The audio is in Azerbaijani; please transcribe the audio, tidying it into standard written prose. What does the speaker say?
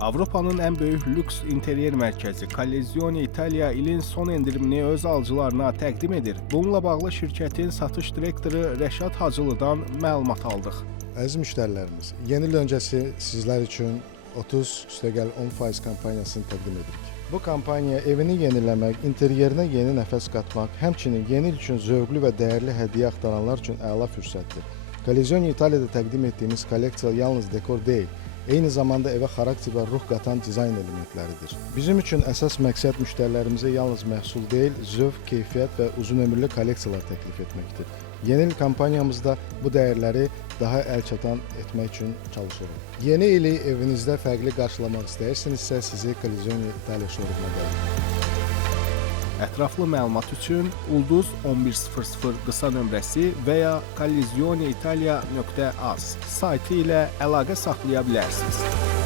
Avropanın ən böyük lüks interyer mərkəzi Collezione Italia ilin son endirimini öz alıcılarına təqdim edir. Bununla bağlı şirkətin satış direktoru Rəşad Hacılıdan məlumat aldıq. Əziz müştərilərimiz, yeni il öncəsi sizlər üçün 30%-10% kampaniyasını təqdim edirik. Bu kampaniya evini yeniləmək, interyerinə yeni nəfəs qatmaq, həmçinin yeni il üçün zövqlü və dəyərli hədiyyə axtaranlar üçün əla fürsətdir. Collezione Italia'da təqdim etdiyimiz kolleksiya yalnız dekor deyil, eyni zamanda evə xarakter və ruh qatan dizayn elementləridir. Bizim üçün əsas məqsəd müştərilərimizə yalnız məhsul deyil, zövq, keyfiyyət və uzunömürlü kolleksiyalar təklif etməkdir. Yeni il kampaniyamızda bu dəyərləri daha əlçatan etmək üçün çalışırıq. Yeni ili evinizdə fərqli qarşılamaq istəyirsinizsə, sizi Collezione Italia showroomuna dəvət Ətraflı məlumat üçün ulduz 1100 qısa nömrəsi və ya collezioneitalia.az saytı ilə əlaqə saxlaya bilərsiniz.